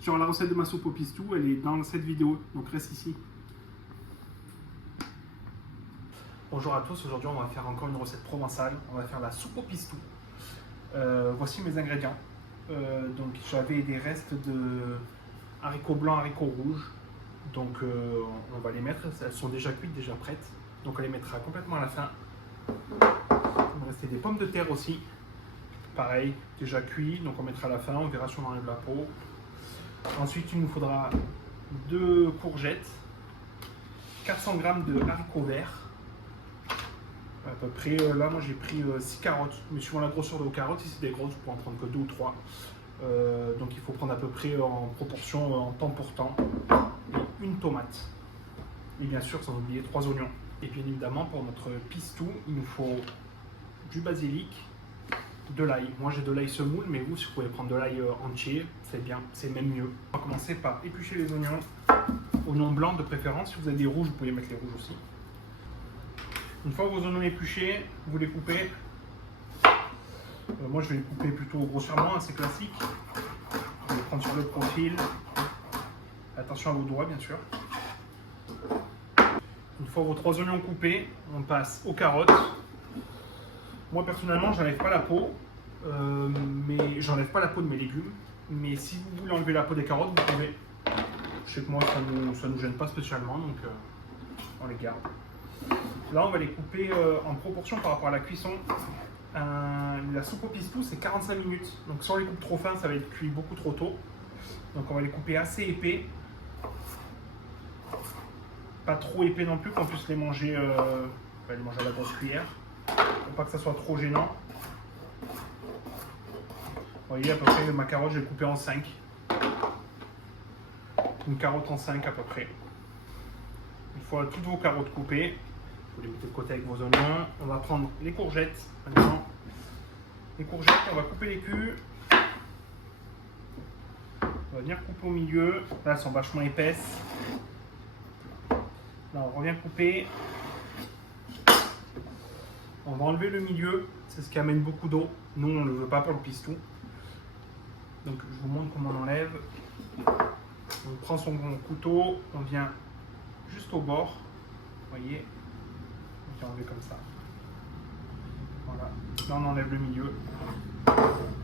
sur la recette de ma soupe au pistou, elle est dans cette vidéo, donc reste ici. Bonjour à tous, aujourd'hui on va faire encore une recette provençale, on va faire la soupe au pistou. Voici mes ingrédients. Donc j'avais des restes de haricots blancs, haricots rouges, donc on va les mettre, elles sont déjà cuites, déjà prêtes, donc on les mettra complètement à la fin. Il me restait des pommes de terre aussi, pareil, déjà cuit, donc on mettra à la fin, on verra si on enlève la peau. Ensuite il nous faudra 2 courgettes, 400 g de haricots verts, à peu près, là moi j'ai pris 6 carottes, mais suivant la grosseur de vos carottes, si c'est des grosses, vous pouvez en prendre que 2 ou 3. Donc il faut prendre à peu près en proportion, en temps pour temps, et une tomate. Et bien sûr, sans oublier 3 oignons. Et bien évidemment, pour notre pistou, il nous faut du basilic, de l'ail. Moi j'ai de l'ail semoule, mais vous, si vous pouvez prendre de l'ail entier, c'est bien, c'est même mieux. On va commencer par éplucher les oignons, oignons blancs de préférence. Si vous avez des rouges, vous pouvez mettre les rouges aussi. Une fois vos oignons épluchés, vous les coupez. Moi je vais les couper plutôt grossièrement, c'est classique. Vous allez prendre sur le profil. Attention à vos doigts bien sûr. Une fois vos 3 oignons coupés, on passe aux carottes. Moi personnellement j'enlève pas la peau, mais j'enlève pas la peau de mes légumes. Mais si vous voulez enlever la peau des carottes, vous pouvez. Je sais que moi ça nous gêne pas spécialement, donc on les garde. Là on va les couper en proportion par rapport à la cuisson. La soupe au pistou c'est 45 minutes, donc si on les coupe trop fin ça va être cuit beaucoup trop tôt. Donc on va les couper assez épais, pas trop épais non plus qu'on puisse les manger, on va les manger à la grosse cuillère, pour pas que ça soit trop gênant. Vous voyez à peu près ma carotte je l'ai coupée en 5, une carotte en 5 à peu près. Une fois toutes vos carottes coupées, vous les mettez de côté avec vos oignons. On va prendre les courgettes maintenant. Les courgettes, on va couper les culs. On va venir couper au milieu. Là, elles sont vachement épaisses. Là, on revient couper. On va enlever le milieu. C'est ce qui amène beaucoup d'eau. Nous, on ne le veut pas pour le pistou. Donc, je vous montre comment on enlève. On prend son couteau. On vient juste au bord. Vous voyez. On enlever comme ça. Voilà. Là on enlève le milieu.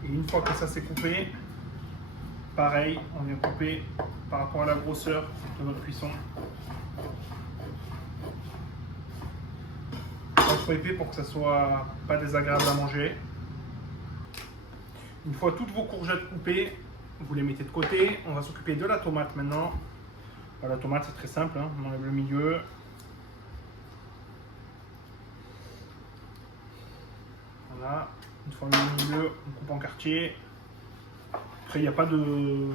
Et une fois que ça c'est coupé, pareil, on vient couper par rapport à la grosseur de notre cuisson. Pas trop épais pour que ça soit pas désagréable à manger. Une fois toutes vos courgettes coupées, vous les mettez de côté. On va s'occuper de la tomate maintenant. La tomate c'est très simple, hein. On enlève le milieu. Voilà, une fois le milieu, on coupe en quartier. Après, il n'y a pas de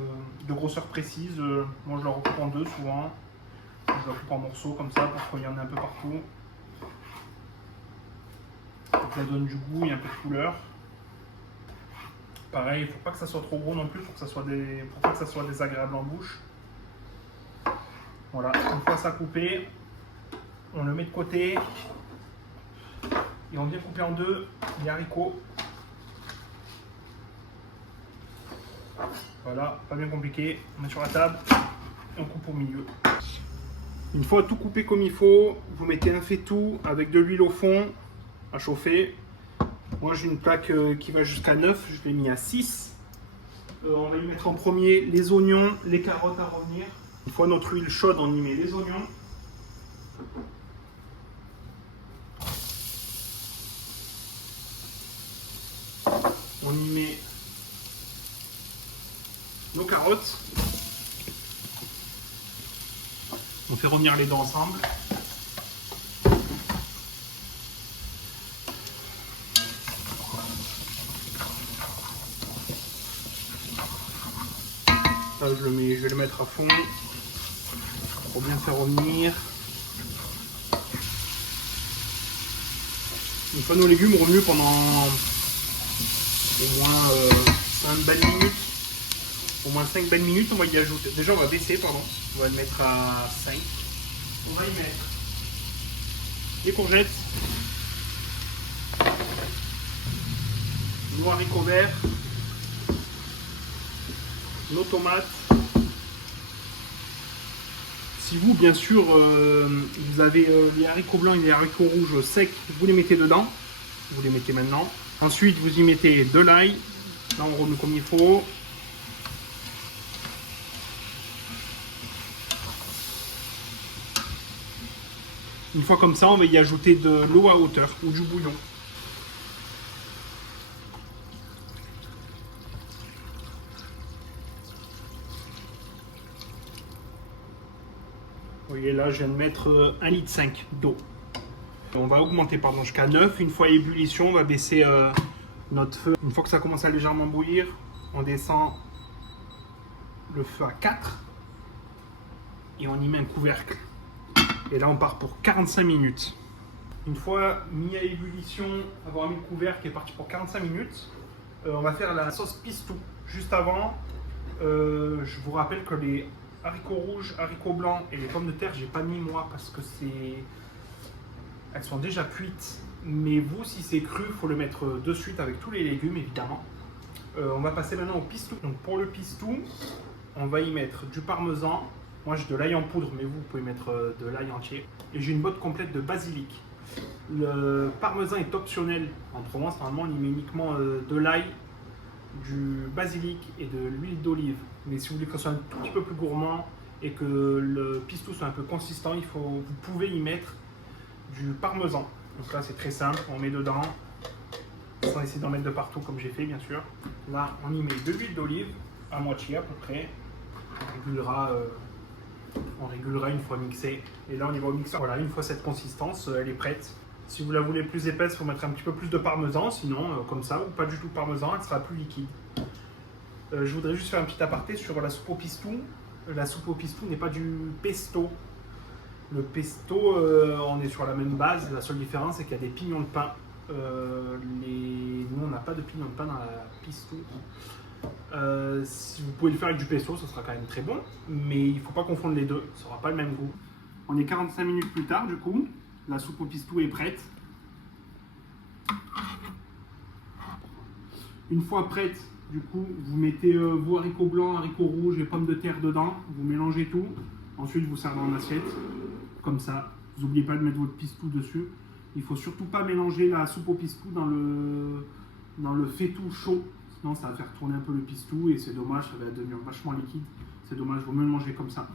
grosseur précise. Moi, je la recoupe en 2 souvent. Je la coupe en morceaux comme ça pour qu'il y en ait un peu partout. Donc, ça donne du goût et un peu de couleur. Pareil, il ne faut pas que ça soit trop gros non plus pour pas que ça soit désagréable en bouche. Voilà, une fois ça coupé, on le met de côté. Et on vient couper en 2 les haricots. Voilà, pas bien compliqué. On met sur la table et on coupe au milieu. Une fois tout coupé comme il faut, vous mettez un faitout avec de l'huile au fond à chauffer. Moi j'ai une plaque qui va jusqu'à 9, je l'ai mis à 6. On va y mettre en premier les oignons, les carottes à revenir. Une fois notre huile chaude, on y met les oignons. On y met nos carottes. On fait revenir les deux ensemble. Là, je vais le mettre à fond pour bien faire revenir. Une fois nos légumes revenus pendant au moins 5 belles minutes. Au moins 5 belles minutes, on va y ajouter. Déjà, on va baisser, pardon. On va le mettre à 5. On va y mettre les courgettes, nos haricots verts, nos tomates, Si vous, bien sûr, vous avez les haricots blancs et les haricots rouges secs, vous les mettez dedans. Vous les mettez maintenant. Ensuite, vous y mettez de l'ail. Là, on remet comme il faut. Une fois comme ça, on va y ajouter de l'eau à hauteur ou du bouillon. Vous voyez là, je viens de mettre 1,5 litre d'eau. On va augmenter jusqu'à 9. Une fois à ébullition, on va baisser notre feu. Une fois que ça commence à légèrement bouillir, on descend le feu à 4 et on y met un couvercle. Et là, on part pour 45 minutes. Une fois mis à ébullition, avoir mis le couvercle et parti pour 45 minutes, on va faire la sauce pistou. Juste avant, je vous rappelle que les haricots rouges, haricots blancs et les pommes de terre, j'ai pas mis moi parce que elles sont déjà cuites. Mais vous, si c'est cru, il faut le mettre de suite avec tous les légumes, évidemment. On va passer maintenant au pistou. Donc pour le pistou, on va y mettre du parmesan. Moi, j'ai de l'ail en poudre, mais vous pouvez mettre de l'ail entier. Et j'ai une botte complète de basilic. Le parmesan est optionnel. En Provence, normalement, on y met uniquement de l'ail, du basilic et de l'huile d'olive. Mais si vous voulez que ce soit un tout petit peu plus gourmand et que le pistou soit un peu consistant, vous pouvez y mettre du parmesan. Donc là, c'est très simple. On met dedans, sans essayer d'en mettre de partout comme j'ai fait, bien sûr. Là, on y met de l'huile d'olive, à moitié à peu près. On régulera une fois mixé. Et là, on y va au mixeur. Voilà, une fois cette consistance, elle est prête. Si vous la voulez plus épaisse, il faut mettre un petit peu plus de parmesan. Sinon, comme ça, ou pas du tout de parmesan, elle sera plus liquide. Je voudrais juste faire un petit aparté sur la soupe au pistou. La soupe au pistou n'est pas du pesto. Le pesto, on est sur la même base. La seule différence, c'est qu'il y a des pignons de pain. Nous, on n'a pas de pignons de pain dans la pistou. Si vous pouvez le faire avec du pesto, ça sera quand même très bon, mais il ne faut pas confondre les deux, ça n'aura pas le même goût. On est 45 minutes plus tard, du coup, la soupe au pistou est prête. Une fois prête, du coup, vous mettez vos haricots blancs, haricots rouges et pommes de terre dedans, vous mélangez tout, ensuite vous servez en assiette, comme ça. Vous n'oubliez pas de mettre votre pistou dessus. Il ne faut surtout pas mélanger la soupe au pistou dans le faitout chaud. Sinon, ça va faire tourner un peu le pistou et c'est dommage, ça va devenir vachement liquide. C'est dommage, il vaut mieux le manger comme ça.